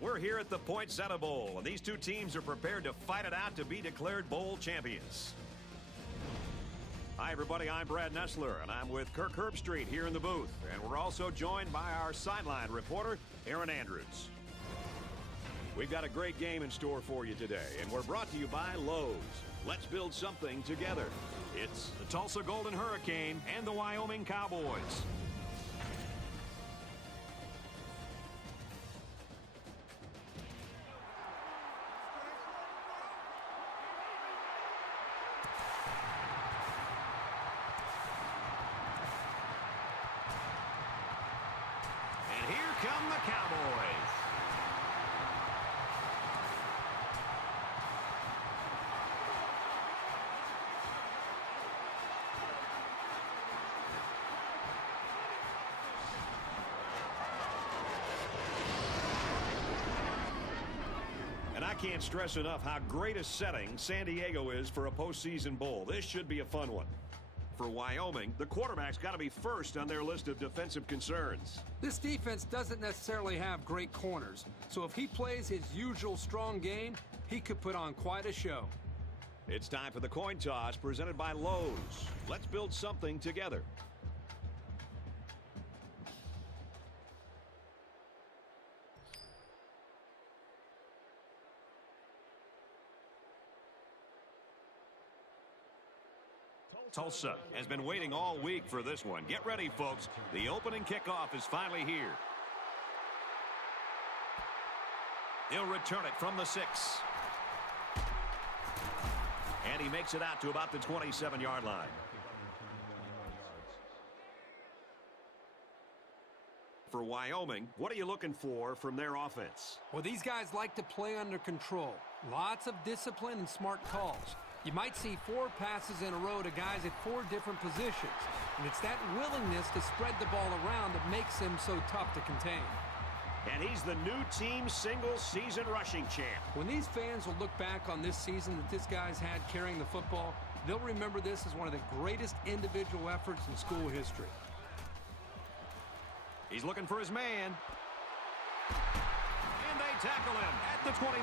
We're here at the Poinsettia Bowl, and these two teams are prepared to fight it out to be declared bowl champions. Hi, everybody. I'm Brad Nessler, and I'm with Kirk Herbstreit here in the booth. And we're also joined by our sideline reporter, Aaron Andrews. We've got a great game in store for you today, and we're brought to you by Lowe's. Let's build something together. It's the Tulsa Golden Hurricane and the Wyoming Cowboys. And here come the Cowboys. And I can't stress enough how great a setting San Diego is for a postseason bowl. This should be a fun one. For Wyoming, the quarterback's got to be first on their list of defensive concerns. This defense doesn't necessarily have great corners, so if he plays his usual strong game, he could put on quite a show. It's time for the coin toss presented by Lowe's. Let's build something together. Tulsa has been waiting all week for this one. Get ready, folks. The opening kickoff is finally here. He'll return it from the 6. And he makes it out to about the 27-yard line. For Wyoming, what are you looking for from their offense? Well, these guys like to play under control. Lots of discipline and smart calls. You might see 4 passes in a row to guys at 4 different positions. And it's that willingness to spread the ball around that makes him so tough to contain. And he's the new team single-season rushing champ. When these fans will look back on this season that this guy's had carrying the football, they'll remember this as one of the greatest individual efforts in school history. He's looking for his man. And they tackle him at the 29.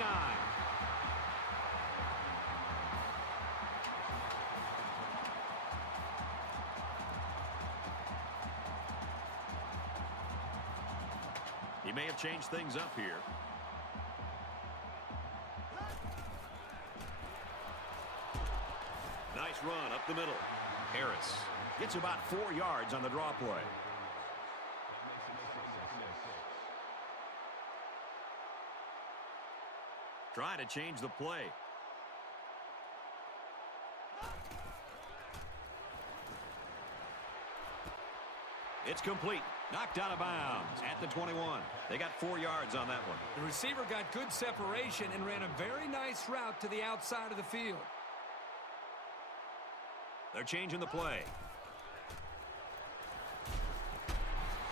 He may have changed things up here. Nice run up the middle. Harris gets about 4 yards on the draw play. Trying to change the play. It's complete. Knocked out of bounds at the 21. They got 4 yards on that one. The receiver got good separation and ran a very nice route to the outside of the field. They're changing the play.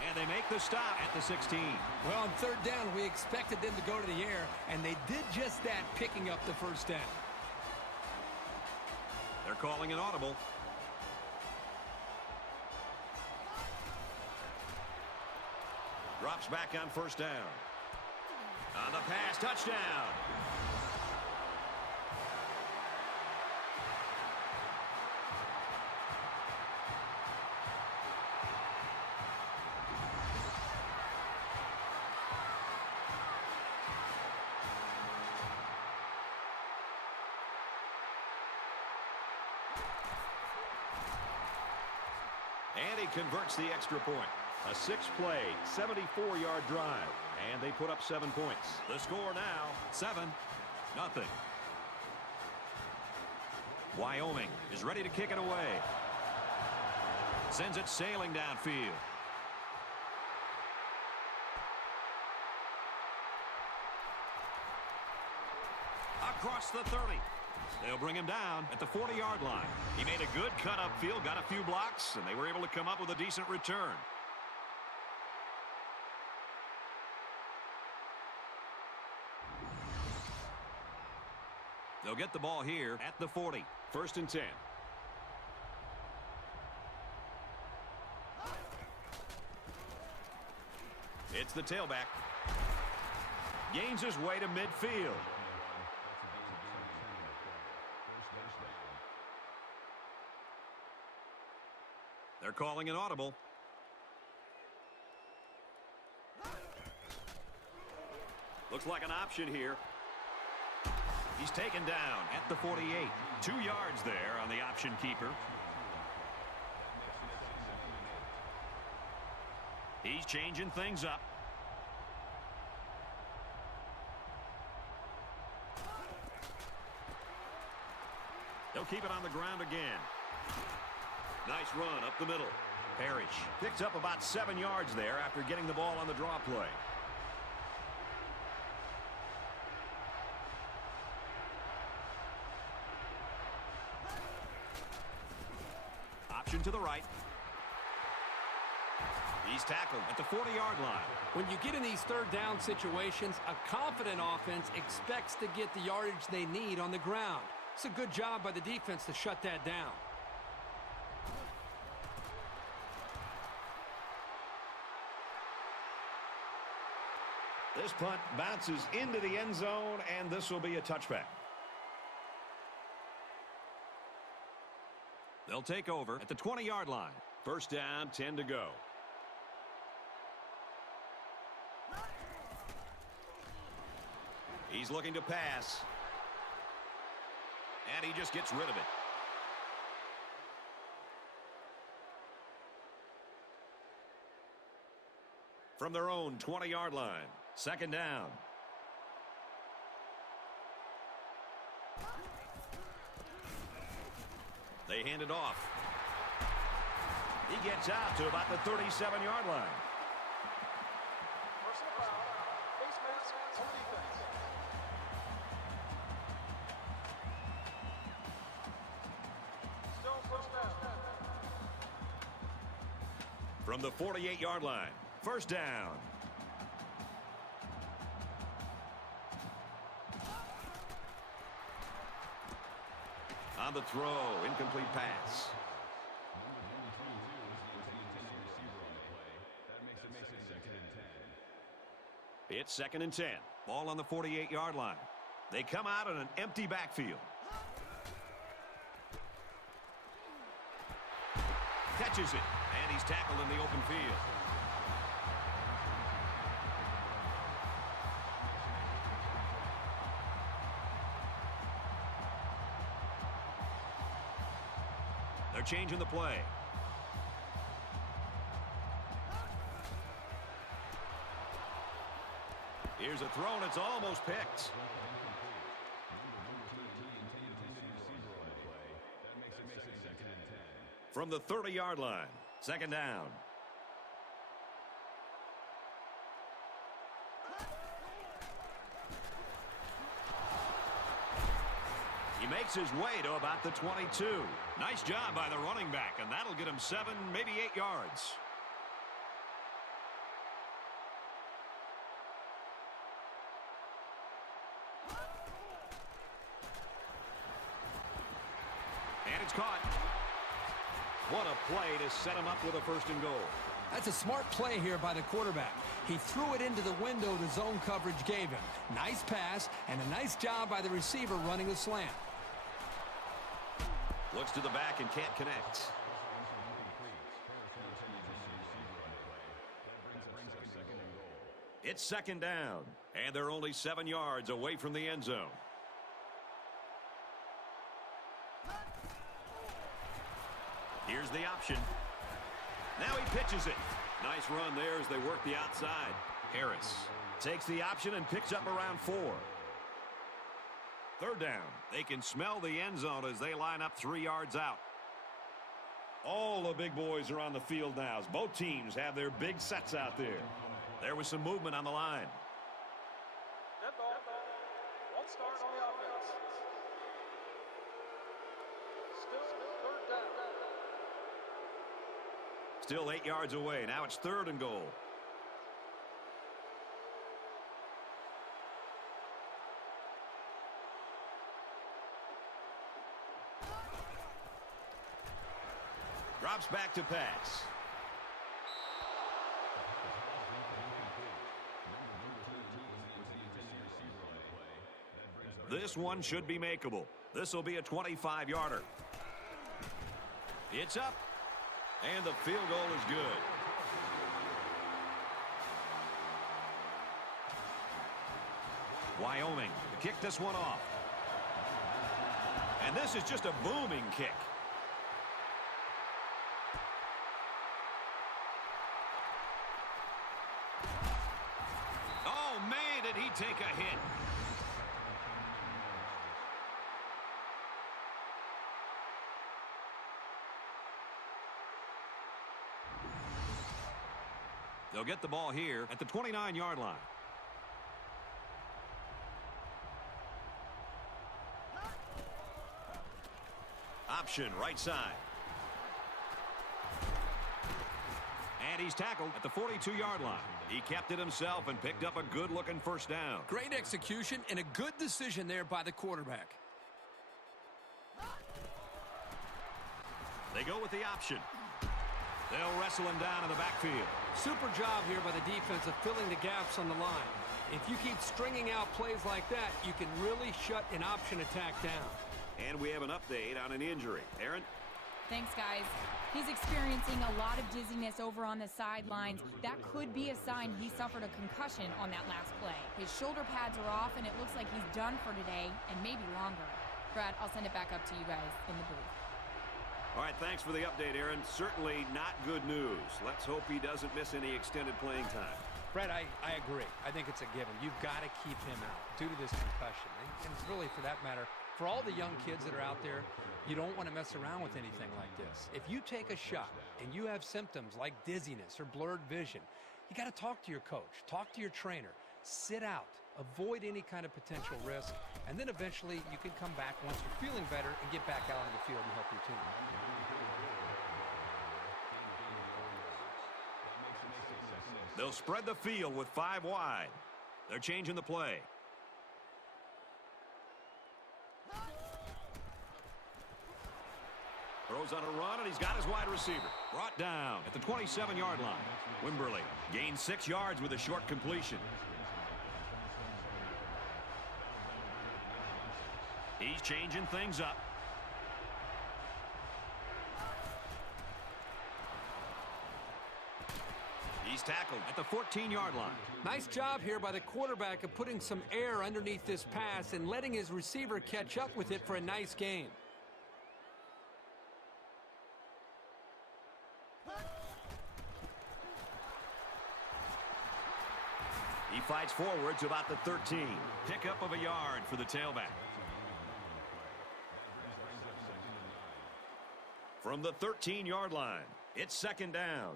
And they make the stop at the 16. Well, on 3rd down, we expected them to go to the air, and they did just that, picking up the 1st down. They're calling an audible. Drops back on 1st down. On the pass, touchdown. And he converts the extra point. A 6-play, 74-yard drive. And they put up 7 points. The score now, 7-0. Wyoming is ready to kick it away. Sends it sailing downfield. Across the 30. They'll bring him down at the 40-yard line. He made a good cut upfield, got a few blocks, and they were able to come up with a decent return. They'll get the ball here at the 40. 1st and 10. It's the tailback. gains his way to midfield. They're calling an audible. Looks like an option here. He's taken down at the 48. 2 yards there on the option keeper. He's changing things up. They'll keep it on the ground again. Nice run up the middle. Parrish picks up about 7 yards there after getting the ball on the draw play. Option to the right. He's tackled at the 40-yard line. When you get in these third down situations, a confident offense expects to get the yardage they need on the ground. It's a good job by the defense to shut that down. This punt bounces into the end zone, and this will be a touchback. They'll take over at the 20-yard line. First down, 10 to go. He's looking to pass. And he just gets rid of it. From their own 20-yard line. Second down. They hand it off. He gets out to about the 37-yard line. From the 48-yard line, first down. On the throw, incomplete pass. It's second and 10. Ball on the 48-yard line. They come out in an empty backfield. Catches it, and he's tackled in the open field. They're changing the play. Here's a throw, and it's almost picked. From the 30-yard line, second down. He makes his way to about the 22. Nice job by the running back, and that'll get him 7, maybe 8 yards. And it's caught. What a play to set him up with a first and goal. That's a smart play here by the quarterback. He threw it into the window the zone coverage gave him. Nice pass and a nice job by the receiver running the slant. Looks to the back and can't connect. It's second down, and they're only 7 yards away from the end zone. Here's the option. Now he pitches it. Nice run there as they work the outside. Harris takes the option and picks up around 4. Third down. They can smell the end zone as they line up 3 yards out. All the big boys are on the field now as both teams have their big sets out there. There was some movement on the line. Dead ball. One start on the offense. Still third down. Still 8 yards away. Now it's third and goal. Drops back to pass. This one should be makeable. This will be a 25-yarder. It's up, and the field goal is good. Wyoming to kick this one off. And this is just a booming kick. Oh, man, did he take a hit. They'll get the ball here at the 29-yard line. Option right side. And he's tackled at the 42-yard line. He kept it himself and picked up a good-looking first down. Great execution and a good decision there by the quarterback. They go with the option. They'll wrestle him down in the backfield. Super job here by the defense of filling the gaps on the line. If you keep stringing out plays like that, you can really shut an option attack down. And we have an update on an injury. Aaron? Thanks, guys. He's experiencing a lot of dizziness over on the sidelines. That could be a sign he suffered a concussion on that last play. His shoulder pads are off, and it looks like he's done for today and maybe longer. Brad, I'll send it back up to you guys in the booth. All right, thanks for the update, Aaron. Certainly not good news. Let's hope he doesn't miss any extended playing time. Brett, I agree. I think it's a given. You've got to keep him out due to this concussion. And really, for that matter, for all the young kids that are out there, you don't want to mess around with anything like this. If you take a shot and you have symptoms like dizziness or blurred vision, you got to talk to your coach, talk to your trainer, sit out, avoid any kind of potential risk, and then eventually you can come back once you're feeling better and get back out on the field and help your team. They'll spread the field with 5 wide. They're changing the play. Throws on a run, and he's got his wide receiver. Brought down at the 27-yard line. Wimberly gains 6 yards with a short completion. He's changing things up. He's tackled at the 14-yard line. Nice job here by the quarterback of putting some air underneath this pass and letting his receiver catch up with it for a nice gain. He fights forward to about the 13. Pickup of a yard for the tailback. From the 13-yard line, it's second down.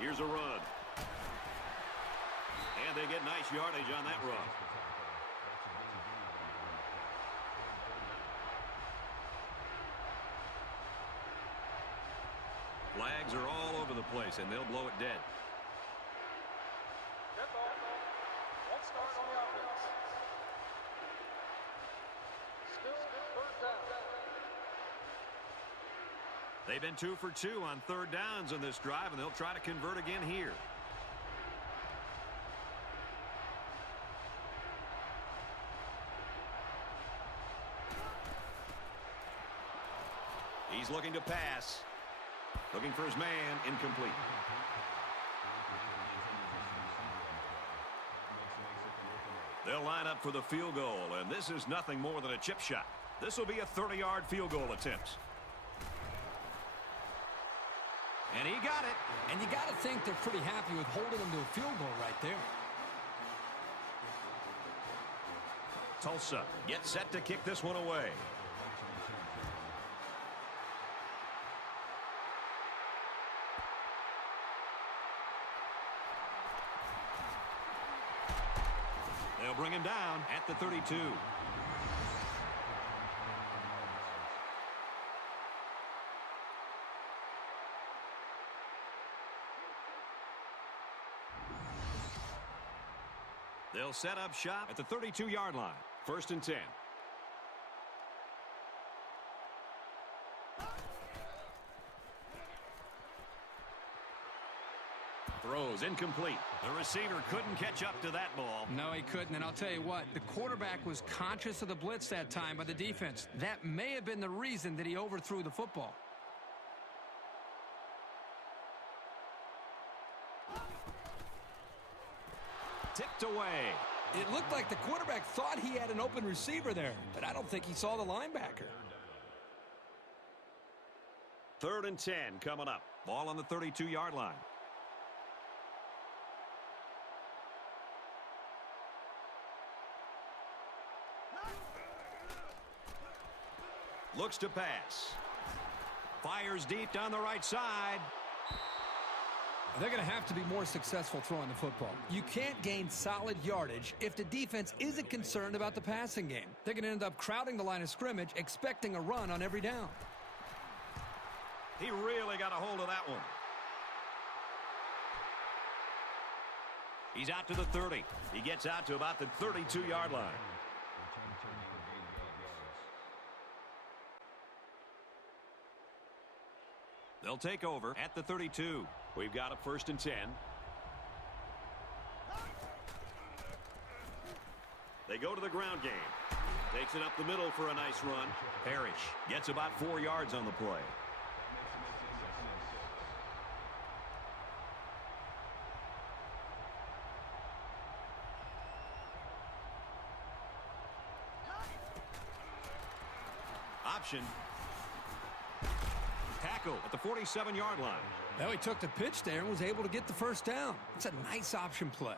Here's a run. And they get nice yardage on that run. Flags are all over the place, and they'll blow it dead. Dead ball. Won't start on the offense. Still third down. They've been 2 for 2 on third downs in this drive, and they'll try to convert again here. He's looking to pass. Looking for his man, incomplete. They'll line up for the field goal, and this is nothing more than a chip shot. This will be a 30-yard field goal attempt. And he got it. And you got to think they're pretty happy with holding them to a field goal right there. Tulsa gets set to kick this one away. They'll bring him down at the 32. They'll set up shop at the 32-yard line. First and 10. Throws incomplete. The receiver couldn't catch up to that ball. No, he couldn't, and I'll tell you what, the quarterback was conscious of the blitz that time by the defense. That may have been the reason that he overthrew the football. Tipped away. It looked like the quarterback thought he had an open receiver there, but I don't think he saw the linebacker. 3rd and 10 coming up. Ball on the 32-yard line. Looks to pass. Fires deep down the right side. They're going to have to be more successful throwing the football. You can't gain solid yardage if the defense isn't concerned about the passing game. They're going to end up crowding the line of scrimmage, expecting a run on every down. He really got a hold of that one. He's out to the 30. He gets out to about the 32-yard line. They'll take over at the 32. We've got a 1st and 10. They go to the ground game. Takes it up the middle for a nice run. Parrish gets about 4 yards on the play. Option. Tackle at the 47-yard line. Now he took the pitch there and was able to get the 1st down. It's a nice option play.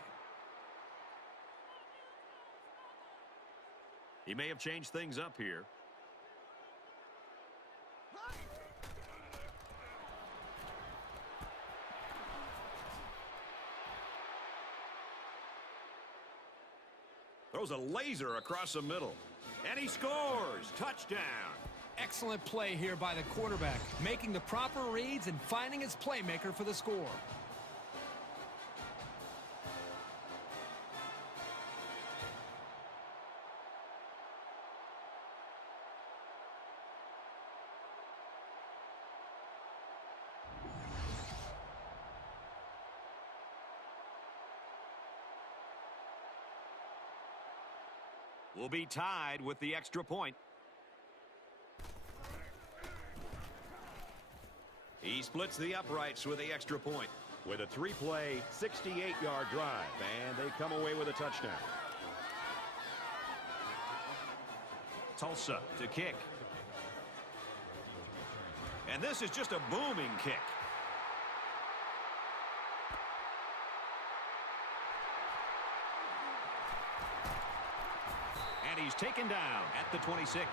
He may have changed things up here. Throws a laser across the middle. And he scores. Touchdown. Excellent play here by the quarterback, making the proper reads and finding his playmaker for the score. Will be tied with the extra point. He splits the uprights with the extra point with a 3-play, 68-yard drive, and they come away with a touchdown. Tulsa to kick. And this is just a booming kick. And he's taken down at the 26.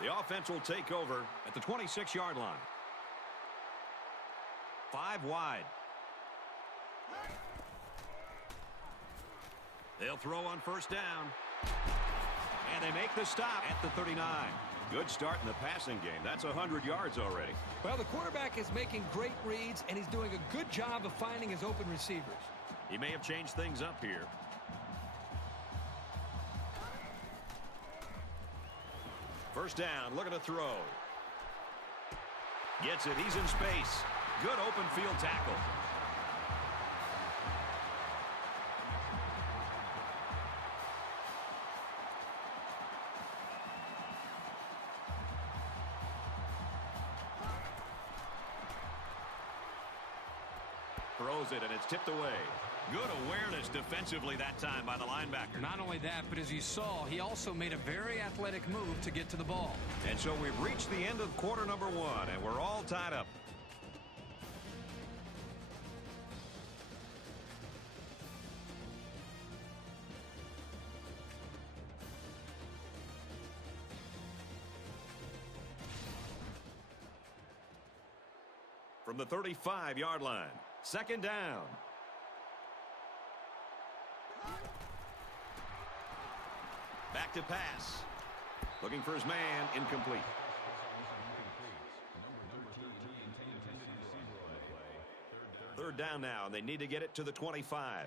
The offense will take over at the 26-yard line. 5 wide. They'll throw on 1st down. And they make the stop at the 39. Good start in the passing game. That's 100 yards already. Well, the quarterback is making great reads, and he's doing a good job of finding his open receivers. He may have changed things up here. First down, looking to throw. Gets it, he's in space. Good open field tackle. Throws it, and it's tipped away. Good awareness defensively that time by the linebacker. Not only that, but as you saw, he also made a very athletic move to get to the ball. And so we've reached the end of quarter number 1, and we're all tied up. From the 35-yard line, 2nd down. Back to pass. Looking for his man, incomplete. Third down now, and they need to get it to the 25.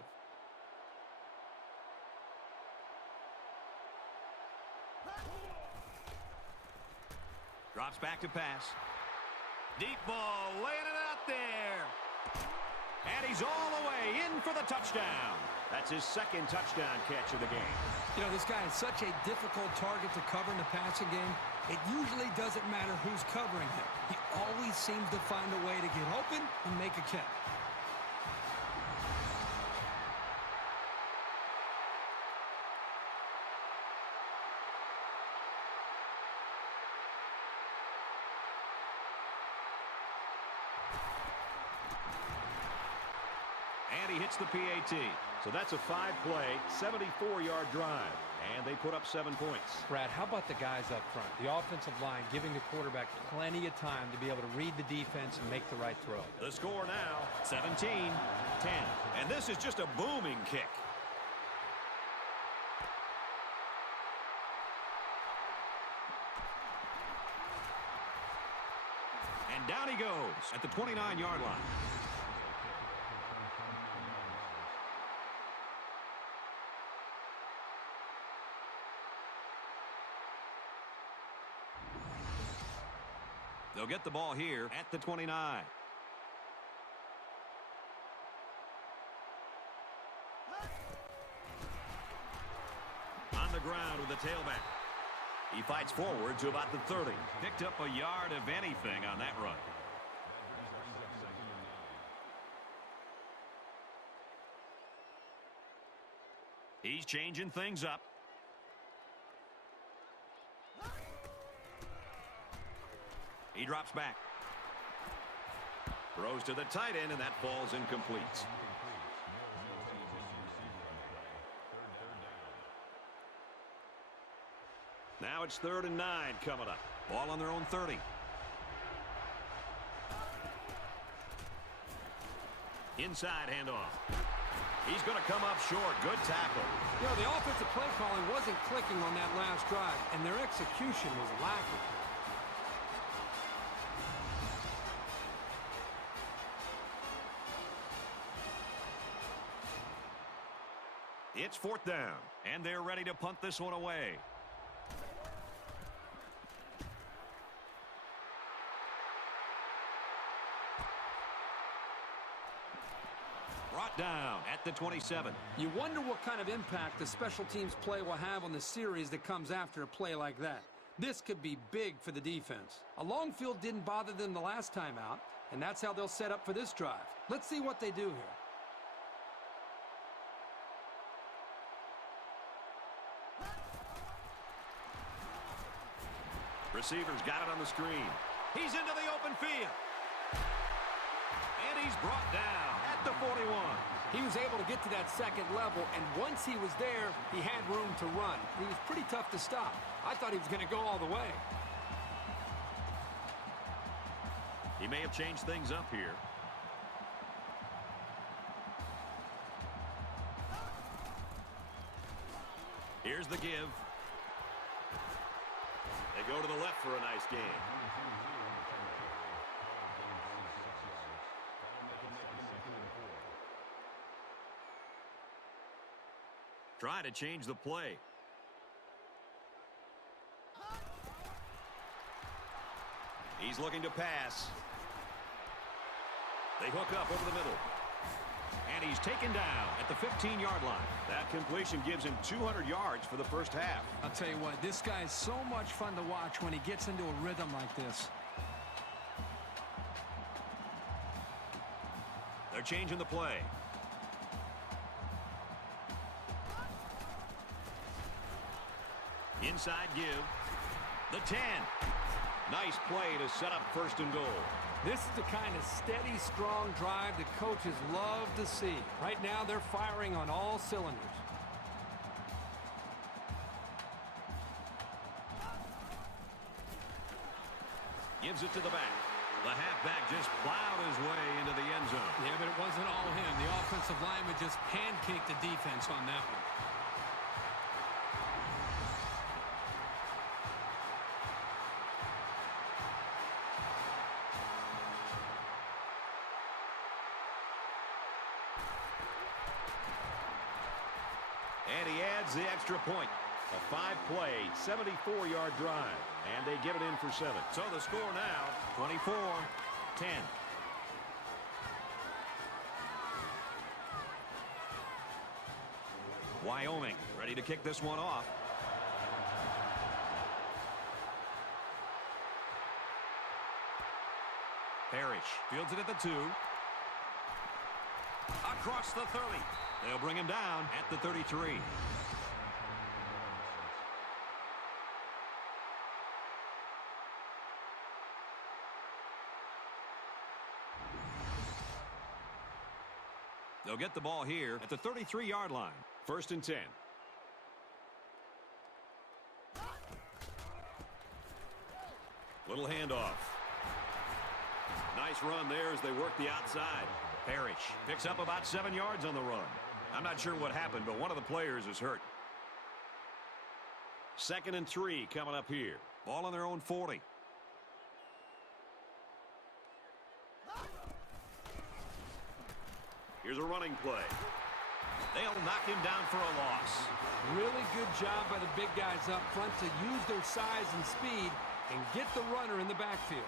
Drops back to pass. Deep ball, laying it out there. And he's all the way in for the touchdown. That's his second touchdown catch of the game. You know, this guy is such a difficult target to cover in the passing game. It usually doesn't matter who's covering him. He always seems to find a way to get open and make a catch. And he hits the PAT. So that's a 5-play, 74-yard drive. And they put up 7 points. Brad, how about the guys up front? The offensive line giving the quarterback plenty of time to be able to read the defense and make the right throw. The score now, 17-10. And this is just a booming kick. And down he goes at the 29-yard line. They'll get the ball here at the 29. On the ground with the tailback. He fights forward to about the 30. Picked up a yard of anything on that run. He's changing things up. He drops back. Throws to the tight end, and that falls incomplete. Now it's 3rd and 9 coming up. Ball on their own 30. Inside handoff. He's going to come up short. Good tackle. You know, the offensive play calling wasn't clicking on that last drive, and their execution was lacking. It's 4th down, and they're ready to punt this one away. Brought down at the 27. You wonder what kind of impact the special teams play will have on the series that comes after a play like that. This could be big for the defense. A long field didn't bother them the last time out, and that's how they'll set up for this drive. Let's see what they do here. Receiver's got it on the screen. He's into the open field. And he's brought down at the 41. He was able to get to that second level, and once he was there, he had room to run. He was pretty tough to stop. I thought he was going to go all the way. He may have changed things up here. Here's the give. They go to the left for a nice gain. Try to change the play. He's looking to pass. They hook up over the middle. And he's taken down at the 15-yard line. That completion gives him 200 yards for the first half. I'll tell you what, this guy is so much fun to watch when he gets into a rhythm like this. They're changing the play. Inside give. The 10. Nice play to set up 1st and goal. This is the kind of steady, strong drive that coaches love to see. Right now, they're firing on all cylinders. Gives it to the back. The halfback just plowed his way into the end zone. Yeah, but it wasn't all him. The offensive lineman just pancaked the defense on that one. And he adds the extra point. A 5-play, 74-yard drive. And they get it in for 7. So the score now, 24-10. Wyoming ready to kick this one off. Parrish fields it at the 2. Across the 30. They'll bring him down at the 33. They'll get the ball here at the 33-yard line. 1st and 10. Little handoff. Nice run there as they work the outside. Parrish picks up about 7 yards on the run. I'm not sure what happened, but one of the players is hurt. 2nd and 3 coming up here. Ball on their own 40. Here's a running play. They'll knock him down for a loss. Really good job by the big guys up front to use their size and speed and get the runner in the backfield.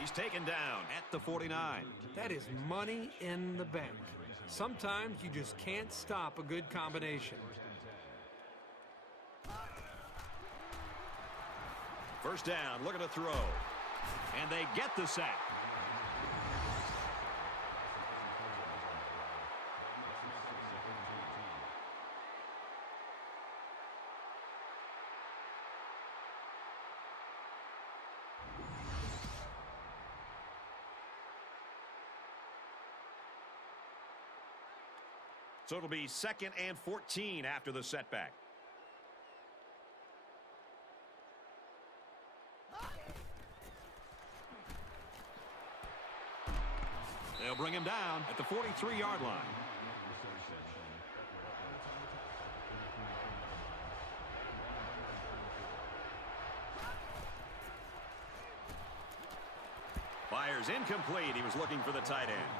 He's taken down at the 49. That is money in the bank. Sometimes you just can't stop a good combination. 1st down, looking to throw. And they get the sack. So it'll be 2nd and 14 after the setback. They'll bring him down at the 43-yard line. Fires incomplete. He was looking for the tight end.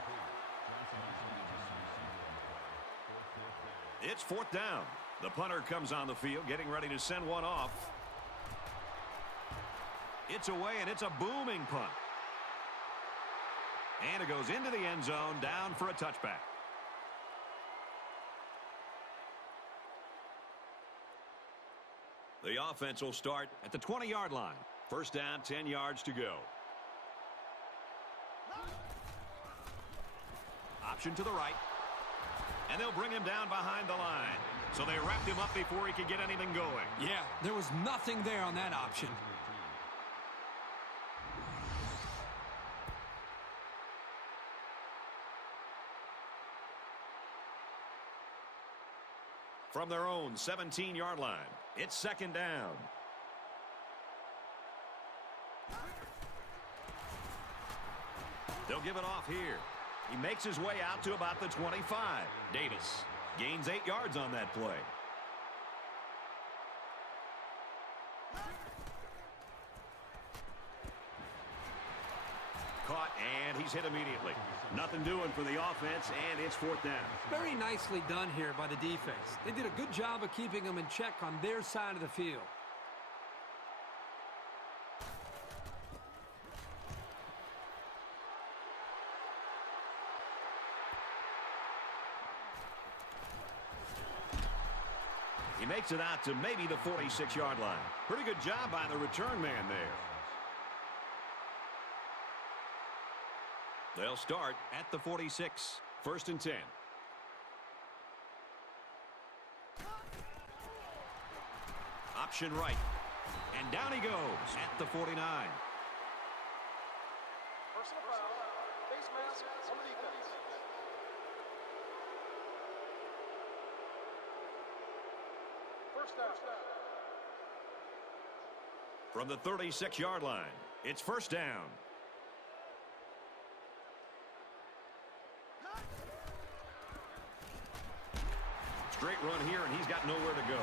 It's 4th down. The punter comes on the field, getting ready to send one off. It's away, and it's a booming punt. And it goes into the end zone, down for a touchback. The offense will start at the 20-yard line. 1st down, 10 yards to go. Option to the right. And they'll bring him down behind the line. So they wrapped him up before he could get anything going. Yeah, there was nothing there on that option. From their own 17-yard line, it's 2nd down. They'll give it off here. He makes his way out to about the 25. Davis gains 8 yards on that play. Caught, and he's hit immediately. Nothing doing for the offense, and it's 4th down. Very nicely done here by the defense. They did a good job of keeping them in check on their side of the field. He makes it out to maybe the 46-yard line. Pretty good job by the return man there. They'll start at the 46. 1st and 10. Option right. And down he goes at the 49. Personal foul. Face mask on the defense. First down. From the 36-yard line, it's 1st down. Straight run here, and he's got nowhere to go.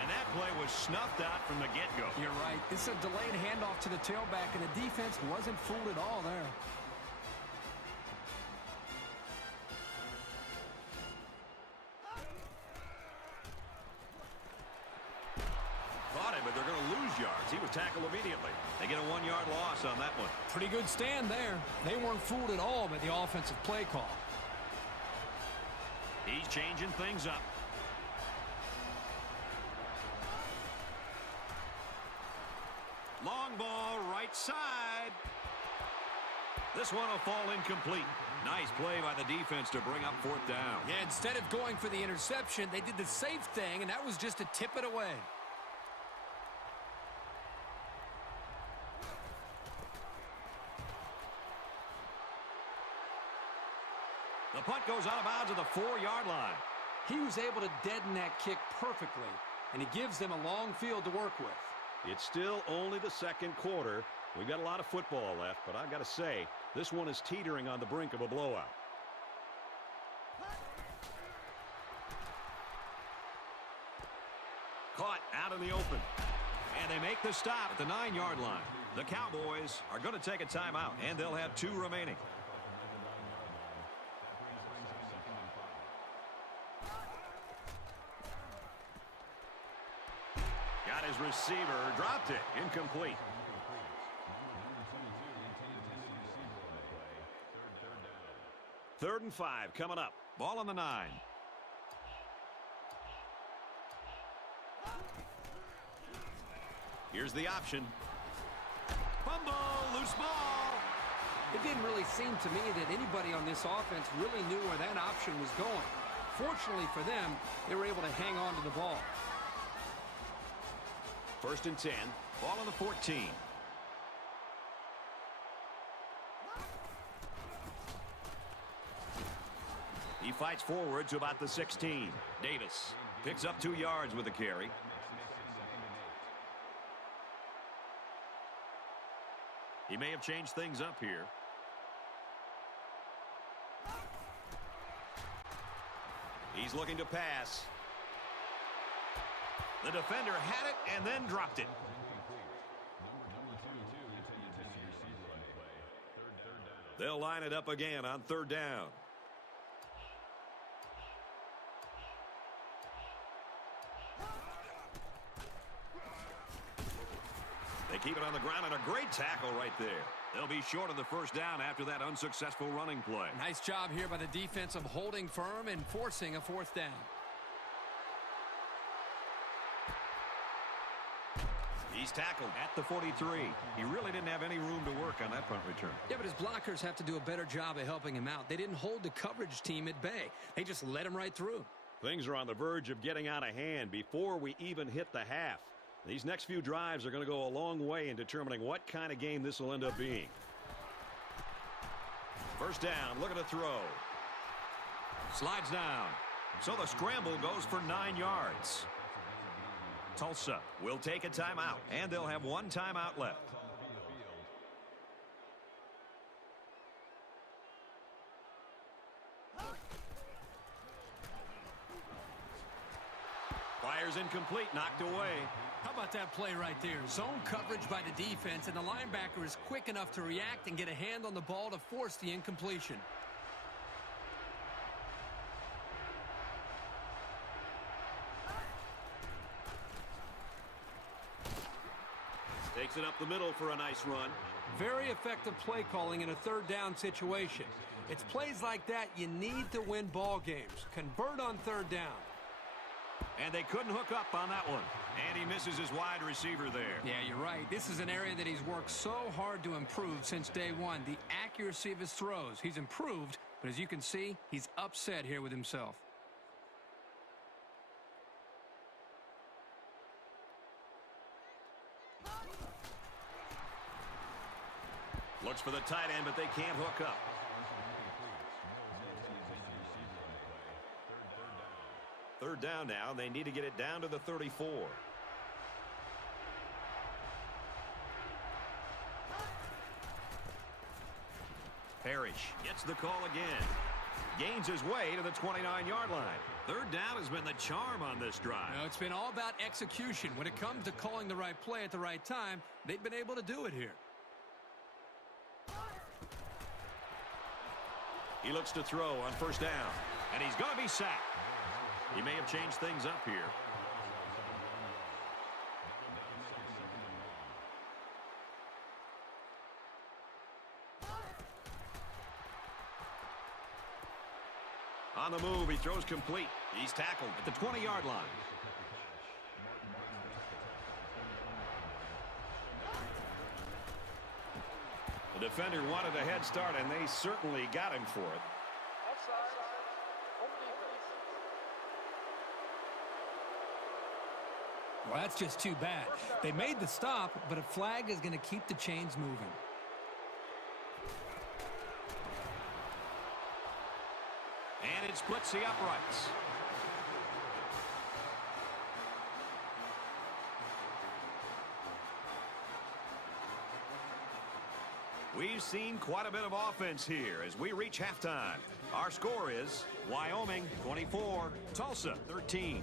And that play was snuffed out from the get-go. You're right. It's a delayed handoff to the tailback, and the defense wasn't fooled at all there. Caught him, but they're going to lose yards. He was tackled immediately. They get a 1-yard loss on that one. Pretty good stand there. They weren't fooled at all by the offensive play call. He's changing things up. Long ball, right side. This one will fall incomplete. Nice play by the defense to bring up 4th down. Yeah, instead of going for the interception, they did the safe thing, and that was just to tip it away. The punt goes out of bounds at the 4-yard line. He was able to deaden that kick perfectly, and he gives them a long field to work with. It's still only the second quarter. We've got a lot of football left, but I've got to say, this one is teetering on the brink of a blowout. Caught out in the open. And they make the stop at the 9-yard line. The Cowboys are going to take a timeout, and they'll have 2 remaining. Got his receiver, dropped it, incomplete. Third and 5 coming up. Ball on the 9. Here's the option. Fumble, loose ball. It didn't really seem to me that anybody on this offense really knew where that option was going. Fortunately for them, they were able to hang on to the ball. First and 10. Ball on the 14. He fights forward to about the 16. Davis picks up 2 yards with the carry. He may have changed things up here. He's looking to pass. The defender had it and then dropped it. They'll line it up again on 3rd down. They keep it on the ground, and a great tackle right there. They'll be short of the 1st down after that unsuccessful running play. Nice job here by the defense of holding firm and forcing a 4th down. He's tackled at the 43. He really didn't have any room to work on that punt return. Yeah, but his blockers have to do a better job of helping him out. They didn't hold the coverage team at bay. They just let him right through. Things are on the verge of getting out of hand before we even hit the half. These next few drives are going to go a long way in determining what kind of game this will end up being. First down, looking to throw. Slides down. So the scramble goes for 9 yards. Tulsa will take a timeout, and they'll have 1 timeout left. Fires incomplete, knocked away. How about that play right there? Zone coverage by the defense, and the linebacker is quick enough to react and get a hand on the ball to force the incompletion. Takes it up the middle for a nice run. Very effective play calling in a 3rd down situation. It's plays like that you need to win ball games. Convert on 3rd down. And they couldn't hook up on that one. And he misses his wide receiver there. Yeah, you're right. This is an area that he's worked so hard to improve since day one. The accuracy of his throws. He's improved, but as you can see, he's upset here with himself. Looks for the tight end, but they can't hook up. Third down now. They need to get it down to the 34. Parrish gets the call again. Gains his way to the 29-yard line. Third down has been the charm on this drive. You know, it's been all about execution. When it comes to calling the right play at the right time, they've been able to do it here. He looks to throw on first down, and he's going to be sacked. He may have changed things up here. On the move, he throws complete. He's tackled at the 20-yard line. The defender wanted a head start, and they certainly got him for it. Offside. Home defense. Well, that's just too bad. They made the stop, but a flag is going to keep the chains moving. And it splits the uprights. We've seen quite a bit of offense here as we reach halftime. Our score is Wyoming 24, Tulsa 13.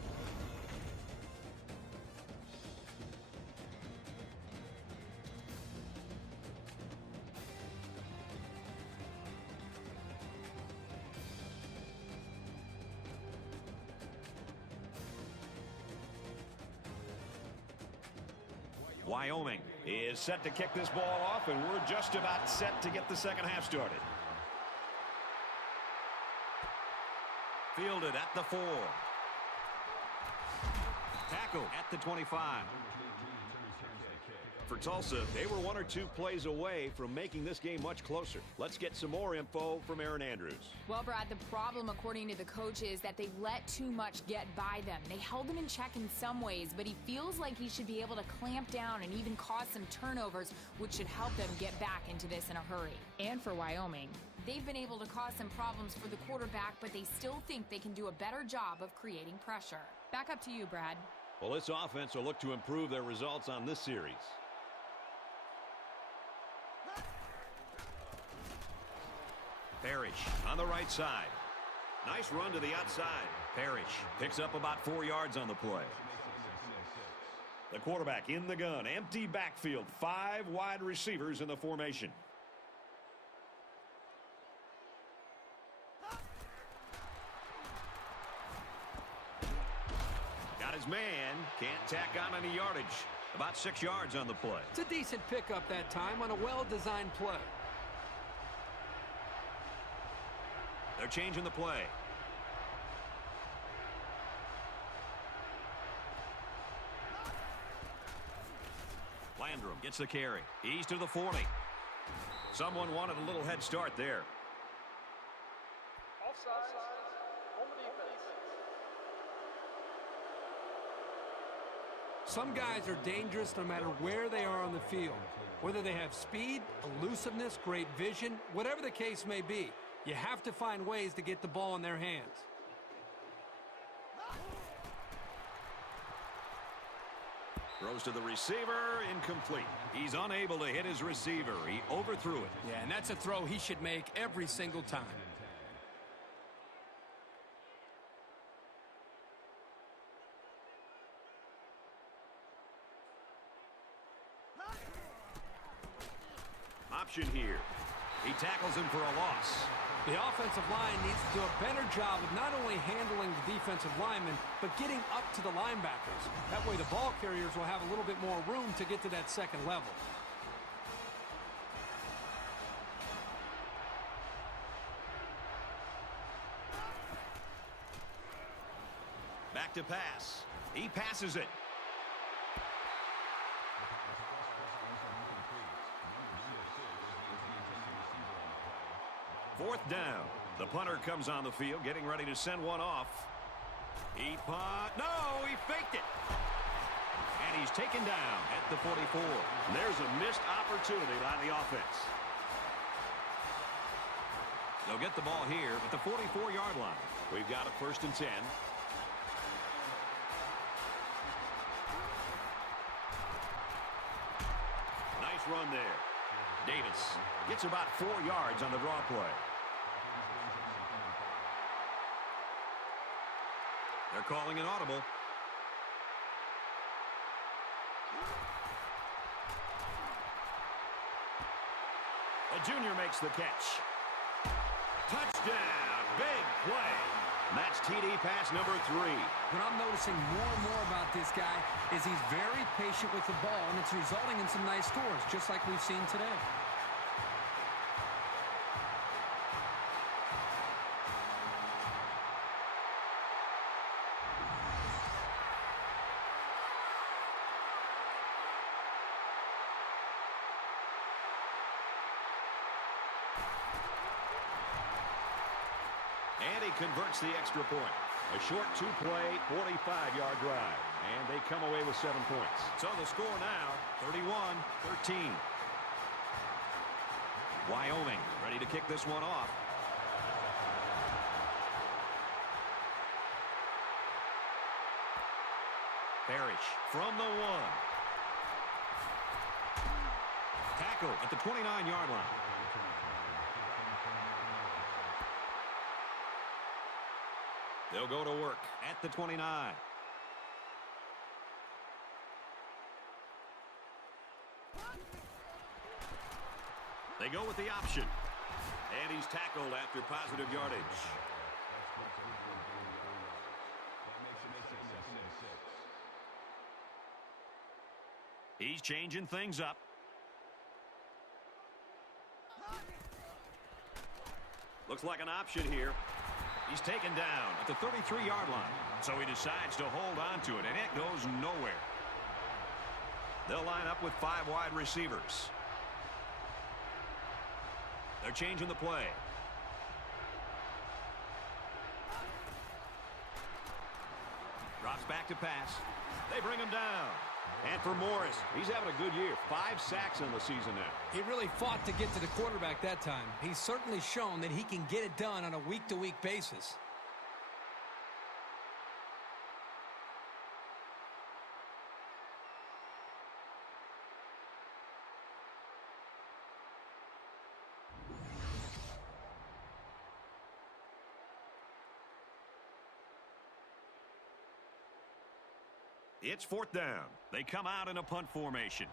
Wyoming is set to kick this ball off, and we're just about set to get the second half started. Fielded at the 4. Tackled at the 25. For Tulsa, they were 1 or 2 plays away from making this game much closer. Let's get some more info from Aaron Andrews. Well, Brad, the problem, according to the coach, is that they let too much get by them. They held him in check in some ways, but he feels like he should be able to clamp down and even cause some turnovers, which should help them get back into this in a hurry. And for Wyoming, they've been able to cause some problems for the quarterback, but they still think they can do a better job of creating pressure. Back up to you, Brad. Well, this offense will look to improve their results on this series. Parrish on the right side. Nice run to the outside. Parrish picks up about 4 yards on the play. The quarterback in the gun. Empty backfield. 5 wide receivers in the formation. Got his man. Can't tack on any yardage. About 6 yards on the play. It's a decent pickup that time on a well-designed play. They're changing the play. Landrum gets the carry. He's to the 40. Someone wanted a little head start there. Offside. Home defense. Some guys are dangerous no matter where they are on the field. Whether they have speed, elusiveness, great vision, whatever the case may be, you have to find ways to get the ball in their hands. Throws to the receiver, incomplete. He's unable to hit his receiver. He overthrew it. Yeah, and that's a throw he should make every single time. Option here. He tackles him for a loss. The offensive line needs to do a better job of not only handling the defensive linemen, but getting up to the linebackers. That way the ball carriers will have a little bit more room to get to that second level. Back to pass. He passes it. Fourth down. The punter comes on the field, getting ready to send one off. He punt. No, he faked it. And he's taken down at the 44. There's a missed opportunity by the offense. They'll get the ball here at the 44-yard line. We've got a 1st and 10. Nice run there. Davis gets about 4 yards on the draw play. They're calling an audible. The junior makes the catch. Touchdown. Big play. That's TD pass number 3. What I'm noticing more and more about this guy is he's very patient with the ball, and it's resulting in some nice scores, just like we've seen today. And he converts the extra point. A short 2-play, 45-yard drive. And they come away with 7 points. So the score now, 31-13. Wyoming ready to kick this one off. Parrish from the 1. Tackle at the 29-yard line. They'll go to work at the 29. They go with the option. And he's tackled after positive yardage. He's changing things up. Looks like an option here. He's taken down at the 33-yard line. So he decides to hold on to it, and it goes nowhere. They'll line up with 5 wide receivers. They're changing the play. Drops back to pass. They bring him down. And for Morris, he's having a good year. 5 sacks in the season now. He really fought to get to the quarterback that time. He's certainly shown that he can get it done on a week-to-week basis. It's 4th down. They come out in a punt formation.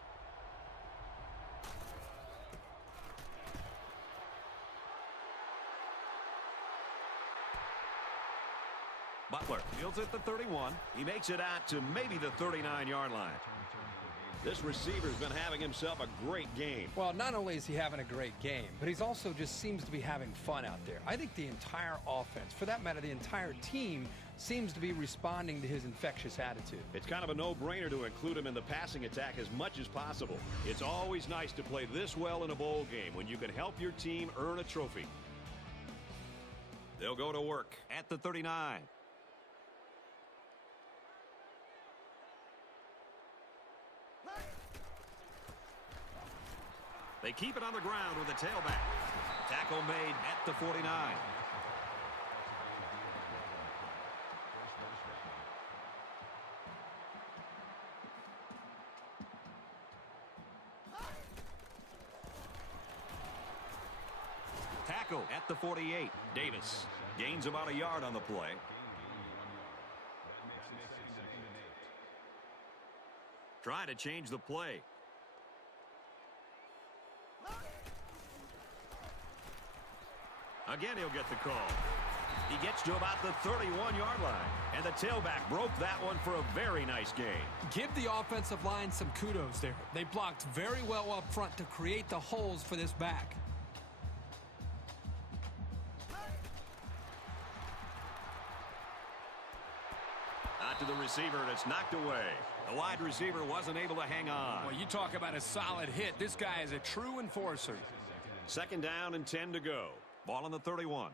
Butler fields at the 31. He makes it out to maybe the 39-yard line. This receiver's been having himself a great game. Well, not only is he having a great game, but he's also just seems to be having fun out there. I think the entire offense, for that matter, the entire team, seems to be responding to his infectious attitude. It's kind of a no-brainer to include him in the passing attack as much as possible. It's always nice to play this well in a bowl game when you can help your team earn a trophy. They'll go to work at the 39. They keep it on the ground with a tailback. Tackle made at the 49. Tackle at the 48. Davis gains about a yard on the play. Try to change the play. Again, he'll get the call. He gets to about the 31-yard line. And the tailback broke that one for a very nice game. Give the offensive line some kudos there. They blocked very well up front to create the holes for this back. Out to the receiver, and it's knocked away. The wide receiver wasn't able to hang on. Well, you talk about a solid hit. This guy is a true enforcer. 2nd down and 10 to go. Ball on the 31.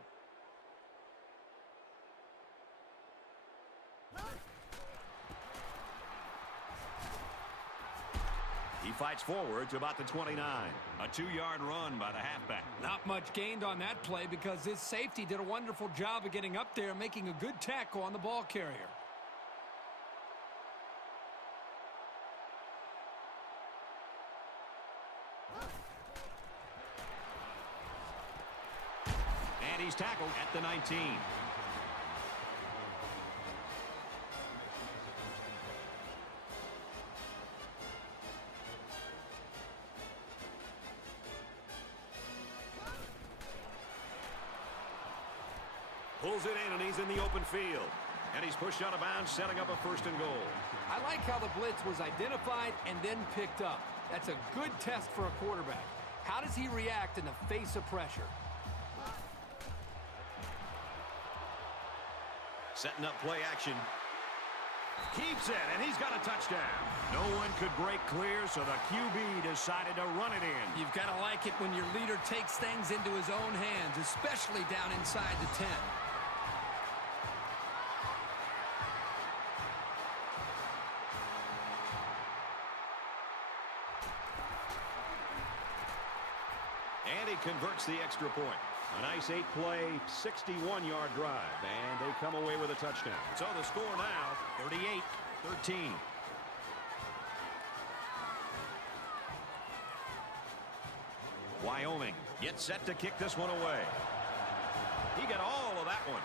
He fights forward to about the 29. A 2-yard run by the halfback. Not much gained on that play because his safety did a wonderful job of getting up there and making a good tackle on the ball carrier. And he's tackled at the 19. Pulls it in, and he's in the open field. And he's pushed out of bounds, setting up a 1st and goal. I like how the blitz was identified and then picked up. That's a good test for a quarterback. How does he react in the face of pressure? Setting up play action. Keeps it, and he's got a touchdown. No one could break clear, so the QB decided to run it in. You've got to like it when your leader takes things into his own hands, especially down inside the 10. And he converts the extra point. A nice 8-play, 61-yard drive, and they come away with a touchdown. So the score now, 38-13. Wyoming gets set to kick this one away. He got all of that one.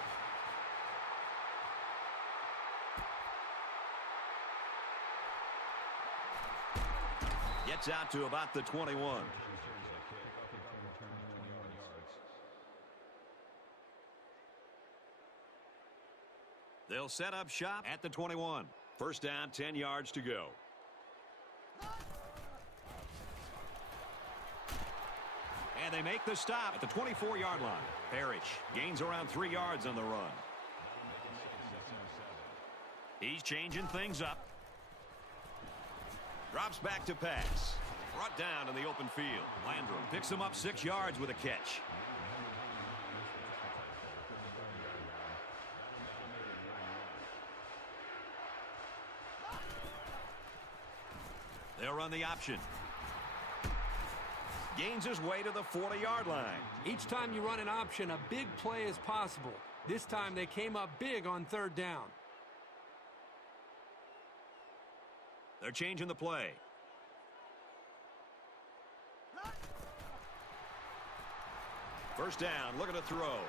Gets out to about the 21. They'll set up shop at the 21. First down, 10 yards to go. And they make the stop at the 24-yard line. Parrish gains around 3 yards on the run. He's changing things up. Drops back to pass. Brought down in the open field. Landrum picks him up 6 yards with a catch. They'll run the option. Gains his way to the 40-yard line. Each time you run an option, a big play is possible. This time they came up big on 3rd down. They're changing the play. First down, looking to throw.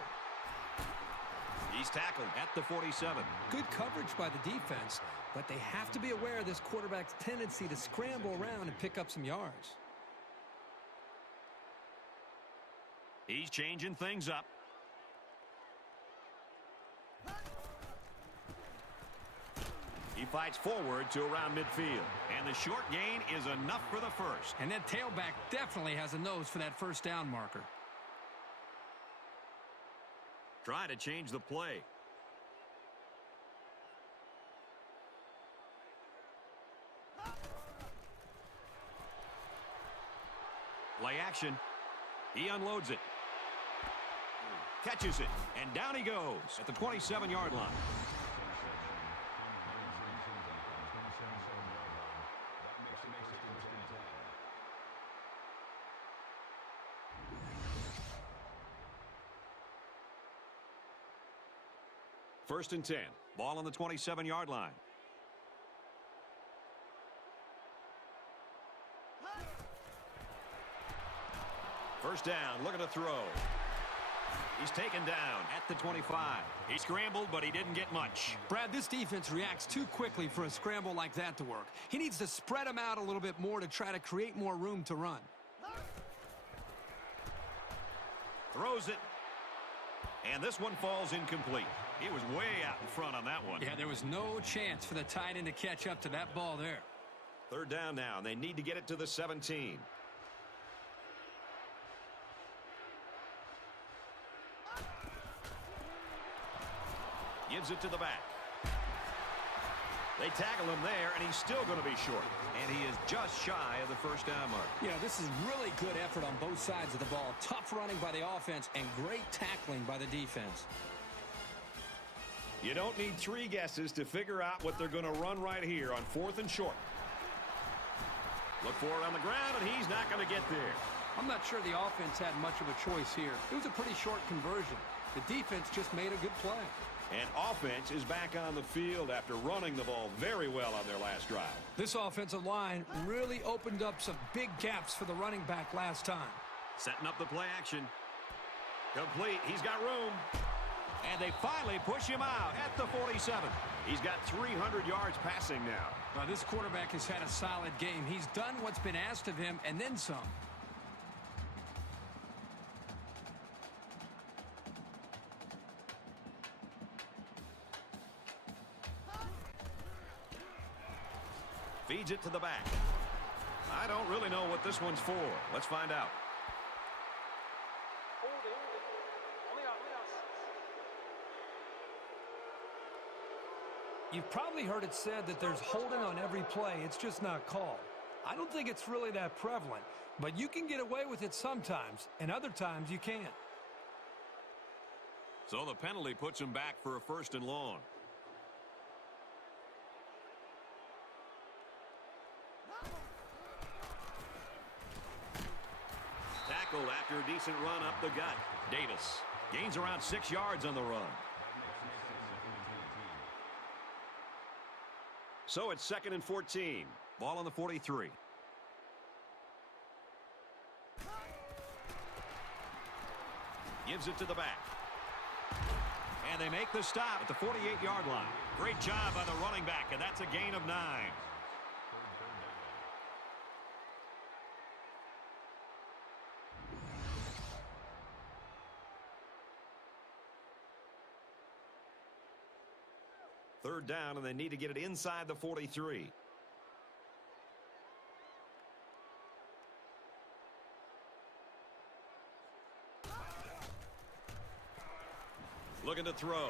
He's tackled at the 47. Good coverage by the defense, but they have to be aware of this quarterback's tendency to scramble around and pick up some yards. He's changing things up. He fights forward to around midfield. And the short gain is enough for the first. And that tailback definitely has a nose for that 1st down marker. Try to change the play. Play action. He unloads it. Catches it. And down he goes at the 27-yard line. First and 10. Ball on the 27-yard line. First down, looking to throw. He's taken down at the 25. He scrambled, but he didn't get much. Brad, this defense reacts too quickly for a scramble like that to work. He needs to spread them out a little bit more to try to create more room to run. Throws it. And this one falls incomplete. He was way out in front on that one. Yeah, there was no chance for the tight end to catch up to that ball there. Third down now, and they need to get it to the 17. Gives it to the back. They tackle him there, and he's still going to be short. And he is just shy of the first down mark. You know, this is really good effort on both sides of the ball. Tough running by the offense and great tackling by the defense. You don't need 3 guesses to figure out what they're going to run right here on 4th and short. Look for it on the ground, and he's not going to get there. I'm not sure the offense had much of a choice here. It was a pretty short conversion. The defense just made a good play. And offense is back on the field after running the ball very well on their last drive. This offensive line really opened up some big gaps for the running back last time. Setting up the play action. Complete. He's got room. And they finally push him out at the 47. He's got 300 yards passing now. Well, this quarterback has had a solid game. He's done what's been asked of him and then some. Feeds it to the back. I don't really know what this one's for. Let's find out. Holding. On the offense. You've probably heard it said that there's holding on every play. It's just not called. I don't think it's really that prevalent, but you can get away with it sometimes, and other times you can't. So the penalty puts him back for a 1st and long. Tackled after a decent run up the gut. Davis gains around 6 yards on the run. So it's 2nd and 14. Ball on the 43. Gives it to the back. And they make the stop at the 48-yard line. Great job by the running back, and that's a gain of 9. Third down, and they need to get it inside the 43. Looking to throw.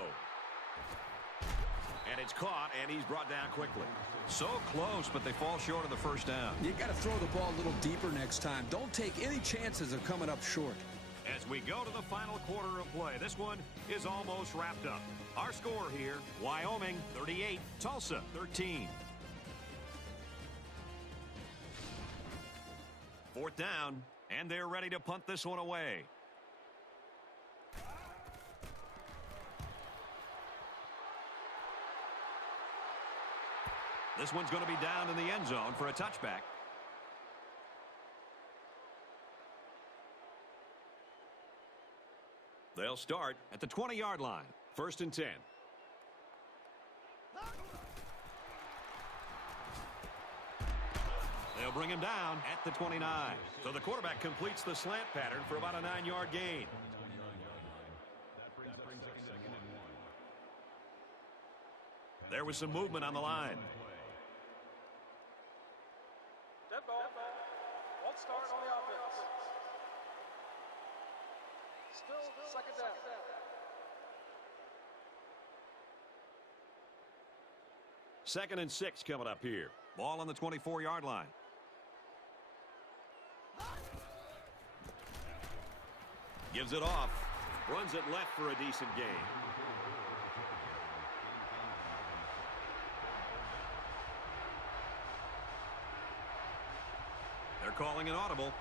And it's caught, and he's brought down quickly. So close, but they fall short of the 1st down. You got to throw the ball a little deeper next time. Don't take any chances of coming up short. As we go to the final quarter of play, this one is almost wrapped up. Our score here, Wyoming 38, Tulsa 13. 4th down, and they're ready to punt this one away. This one's going to be down in the end zone for a touchback. They'll start at the 20-yard line. 1st and 10. They'll bring him down at the 29. So the quarterback completes the slant pattern for about a 9-yard gain. There was some movement on the line. Dead ball. Won't start on the offense. Still 2nd down. Second and 6 coming up here. Ball on the 24-yard line. Gives it off. Runs it left for a decent gain. They're calling an audible.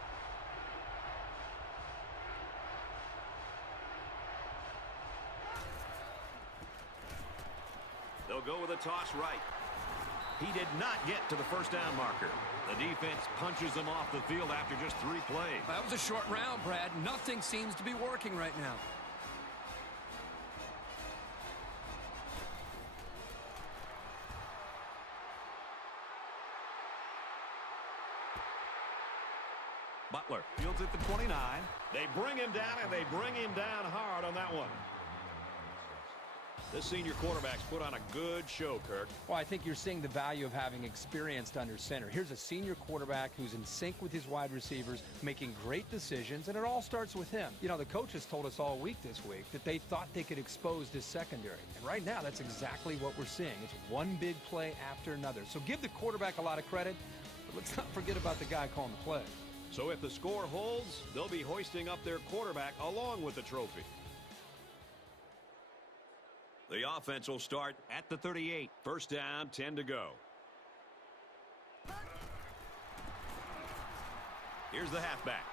They'll go with a toss right. He did not get to the 1st down marker. The defense punches them off the field after just 3 plays. That was a short round, Brad. Nothing seems to be working right now. Butler fields at the 29. They bring him down, and they bring him down hard on that one. This senior quarterback's put on a good show, Kirk. Well, I think you're seeing the value of having experienced under center. Here's a senior quarterback who's in sync with his wide receivers, making great decisions, and it all starts with him. You know, the coaches told us all week this week that they thought they could expose this secondary. And right now, that's exactly what we're seeing. It's one big play after another. So give the quarterback a lot of credit, but let's not forget about the guy calling the play. So if the score holds, they'll be hoisting up their quarterback along with the trophy. The offense will start at the 38. 1st down, 10 to go. Here's the halfback.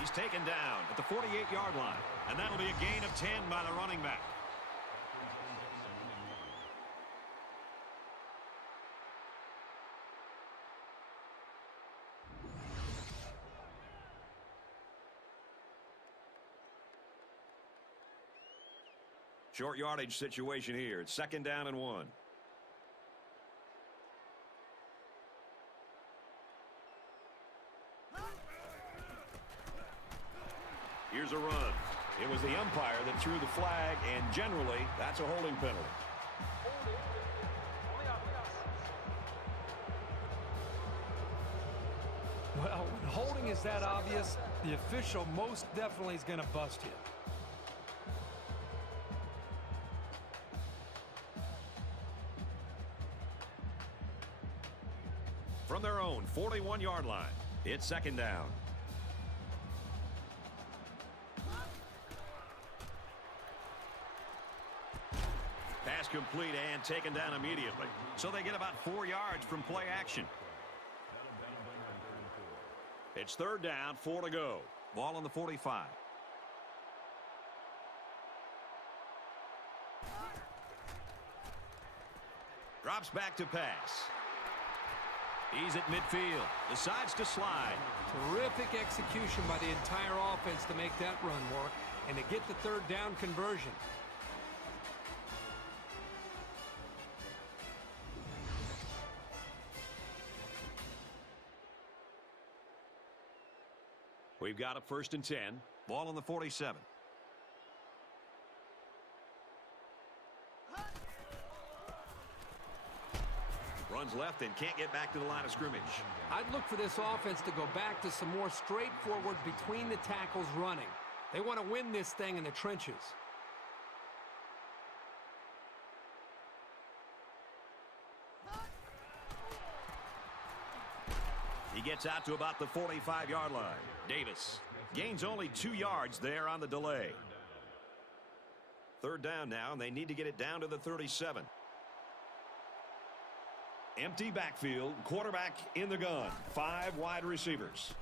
He's taken down at the 48-yard line, and that'll be a gain of 10 by the running back. Short yardage situation here. It's 2nd down and 1. Here's a run. It was the umpire that threw the flag, and generally, that's a holding penalty. Holding. On the offense. Well, when holding is that obvious, the official most definitely is going to bust you. From their own 41-yard line, it's second down. Pass complete and taken down immediately. So they get about 4 yards from play action. It's third down, 4 to go. Ball on the 45. Drops back to pass. He's at midfield. Decides to slide. Terrific execution by the entire offense to make that run work and to get the third down conversion. We've got a first and 10. Ball on the 47. Runs left and can't get back to the line of scrimmage. I'd look for this offense to go back to some more straightforward between the tackles running. They want to win this thing in the trenches. He gets out to about the 45-yard line. Davis gains only 2 yards there on the delay. Third down now, and they need to get it down to the 37. Empty backfield, quarterback in the gun. 5 wide receivers.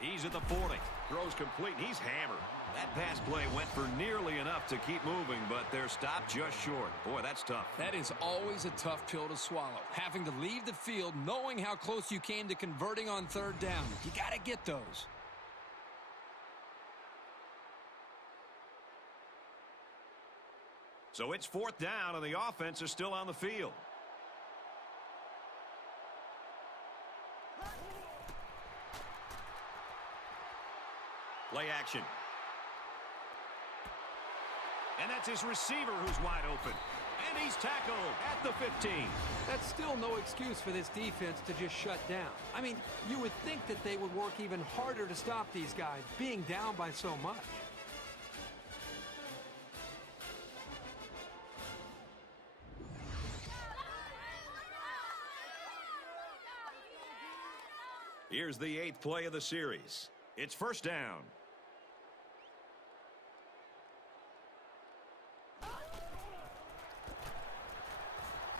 He's at the 40. Throws complete, and he's hammered. That pass play went for nearly enough to keep moving, but they're stopped just short. Boy, that's tough. That is always a tough pill to swallow. Having to leave the field knowing how close you came to converting on third down. You got to get those. So it's fourth down, and the offense is still on the field. Play action. And that's his receiver who's wide open. And he's tackled at the 15. That's still no excuse for this defense to just shut down. I mean, you would think that they would work even harder to stop these guys being down by so much. Here's the 8th play of the series. It's first down.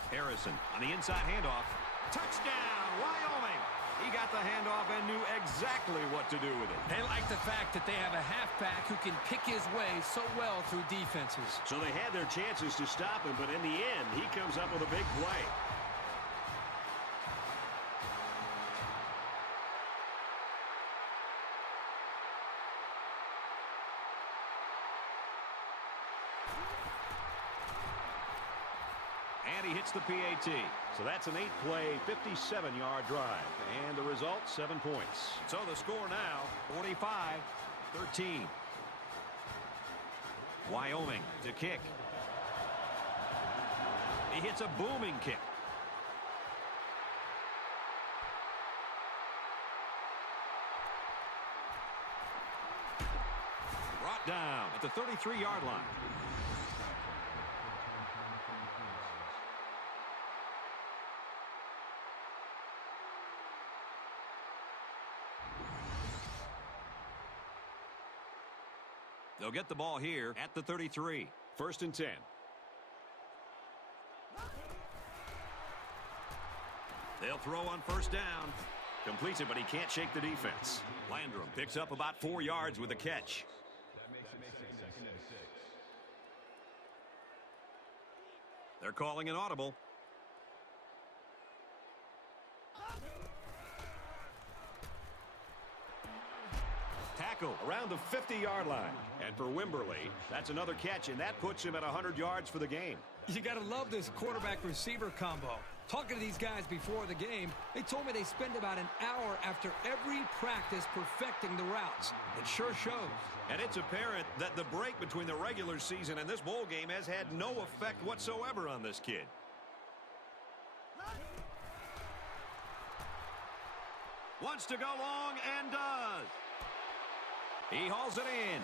Harrison on the inside handoff. Touchdown, Wyoming. He got the handoff and knew exactly what to do with it. They like the fact that they have a halfback who can pick his way so well through defenses. So they had their chances to stop him, but in the end, he comes up with a big play. And he hits the PAT. So that's an 8-play, 57-yard drive. And the result, 7 points. So the score now, 45-13. Wyoming to kick. He hits a booming kick. Brought down at the 33-yard line. They'll get the ball here at the 33. First and 10. They'll throw on first down. Completes it, but he can't shake the defense. Landrum picks up about 4 yards with a catch. They're calling an audible. Tackle around the 50-yard line. And for Wimberly, that's another catch, and that puts him at 100 yards for the game. You got to love this quarterback-receiver combo. Talking to these guys before the game, they told me they spend about an hour after every practice perfecting the routes. It sure shows. And it's apparent that the break between the regular season and this bowl game has had no effect whatsoever on this kid. Wants to go long and does. He hauls it in.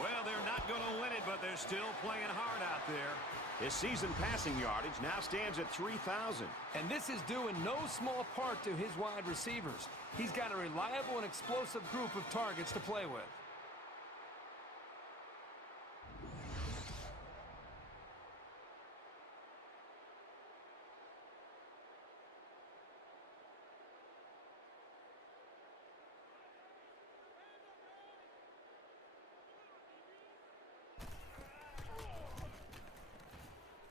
Well, they're not going to win it, but they're still playing hard out there. His season passing yardage now stands at 3,000. And this is due in no small part to his wide receivers. He's got a reliable and explosive group of targets to play with.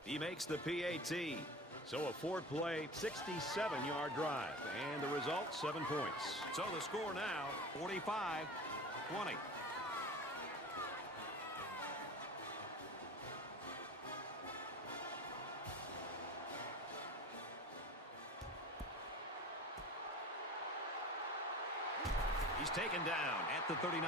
He makes the PAT. So a four-play, 67-yard drive. And the result, 7 points. So the score now, 45-20. He's taken down at the 39.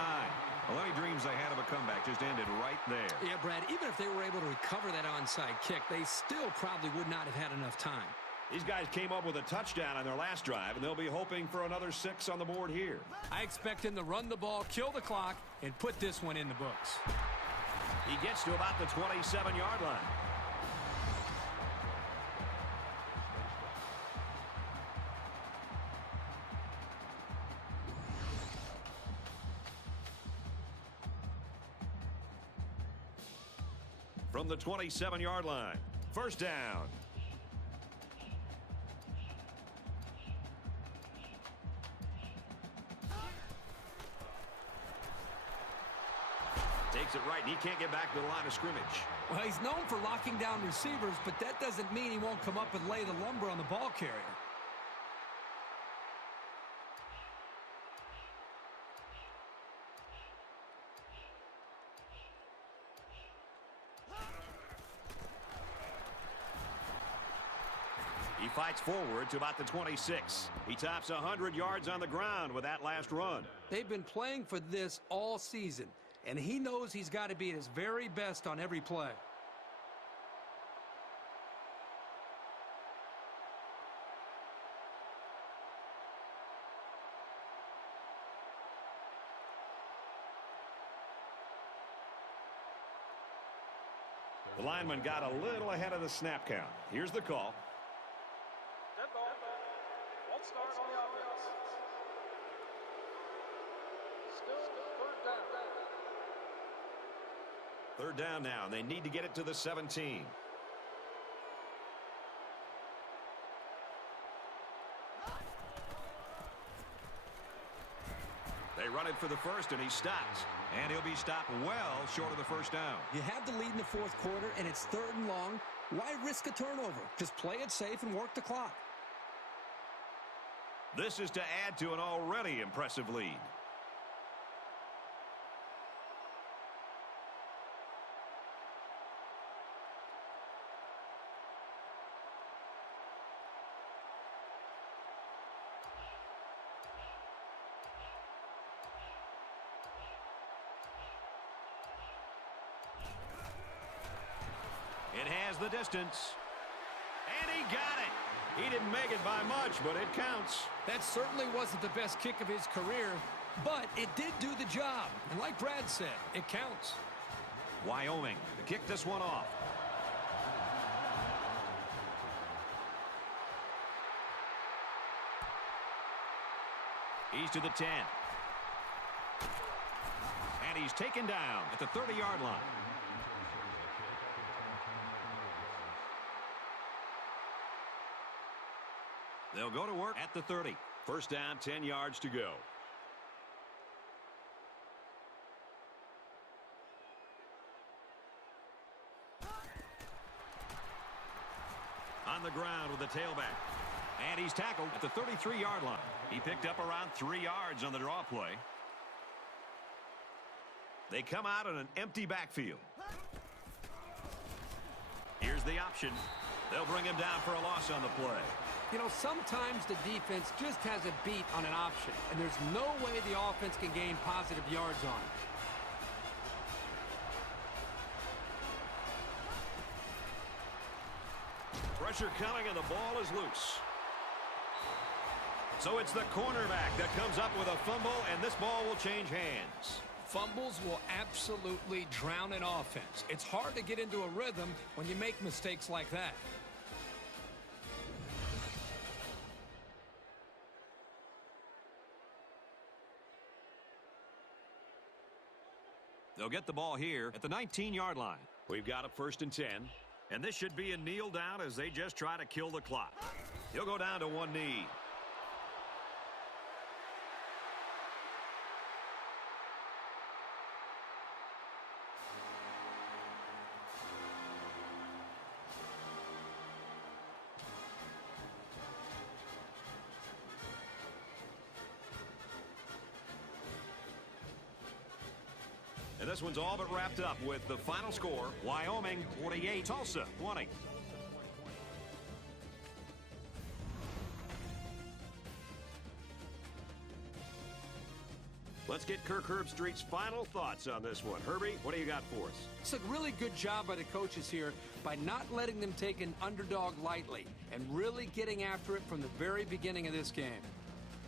Well, any dreams they had of a comeback just ended right there. Yeah, Brad, even if they were able to recover that onside kick, they still probably would not have had enough time. These guys came up with a touchdown on their last drive, and they'll be hoping for another 6 on the board here. I expect him to run the ball, kill the clock, and put this one in the books. He gets to about the 27-yard line. From the 27-yard line, first down. Takes it right, and he can't get back to the line of scrimmage. Well, he's known for locking down receivers, but that doesn't mean he won't come up and lay the lumber on the ball carrier. He fights forward to about the 26. He tops 100 yards on the ground with that last run. They've been playing for this all season, and he knows he's got to be at his very best on every play. The lineman got a little ahead of the snap count. Here's the call. Dead ball. Won't start on the offense. Still third down. Third down now, and they need to get it to the 17. They run it for the first, and he stops. And he'll be stopped well short of the first down. You have the lead in the fourth quarter, and it's 3rd and long. Why risk a turnover? Just play it safe and work the clock. This is to add to an already impressive lead. It has the distance. And he got it. He didn't make it by much, but it counts. That certainly wasn't the best kick of his career, but it did do the job. And like Brad said, it counts. Wyoming to kick this one off. He's to the 10. And he's taken down at the 30-yard line. They'll go to work at the 30. First down, 10 yards to go. On the ground with the tailback. And he's tackled at the 33-yard line. He picked up around 3 yards on the draw play. They come out in an empty backfield. Here's the option. They'll bring him down for a loss on the play. You know, sometimes the defense just has a beat on an option, and there's no way the offense can gain positive yards on it. Pressure coming, and the ball is loose. So it's the cornerback that comes up with a fumble, and this ball will change hands. Fumbles will absolutely drown an offense. It's hard to get into a rhythm when you make mistakes like that. They'll get the ball here at the 19-yard line. We've got a 1st and 10. And this should be a kneel down as they just try to kill the clock. He'll go down to one knee. And this one's all but wrapped up with the final score, Wyoming 48, Tulsa 20. Let's get Kirk Herbstreit's final thoughts on this one. Herbie, what do you got for us? It's a really good job by the coaches here by not letting them take an underdog lightly and really getting after it from the very beginning of this game.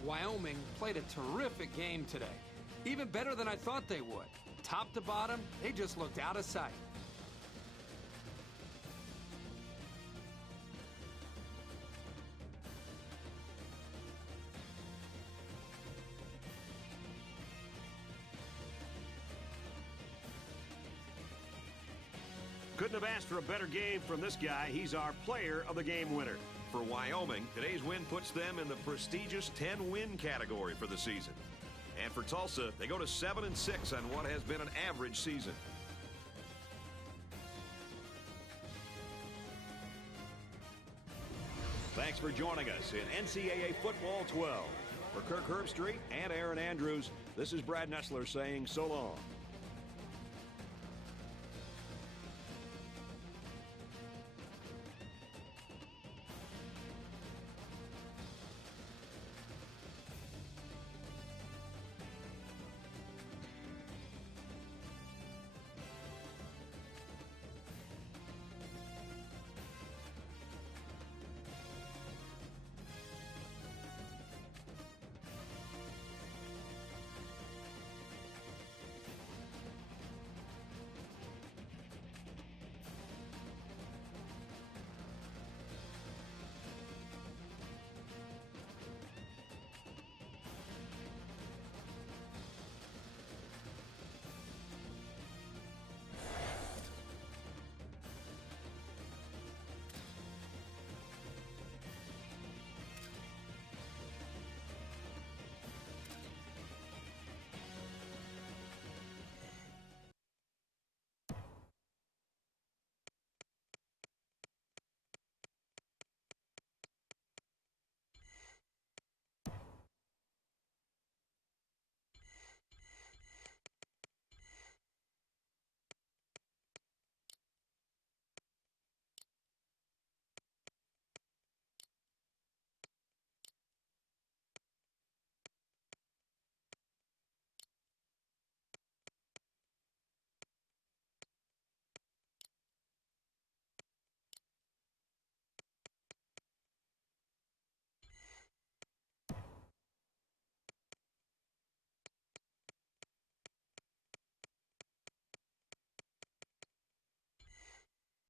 Wyoming played a terrific game today, even better than I thought they would. Top to bottom, they just looked out of sight. Couldn't have asked for a better game from this guy. He's our player of the game winner. For Wyoming, today's win puts them in the prestigious 10-win category for the season. And for Tulsa, they go to 7-6 on what has been an average season. Thanks for joining us in NCAA Football 12. For Kirk Herbstreit and Aaron Andrews, this is Brad Nessler saying so long.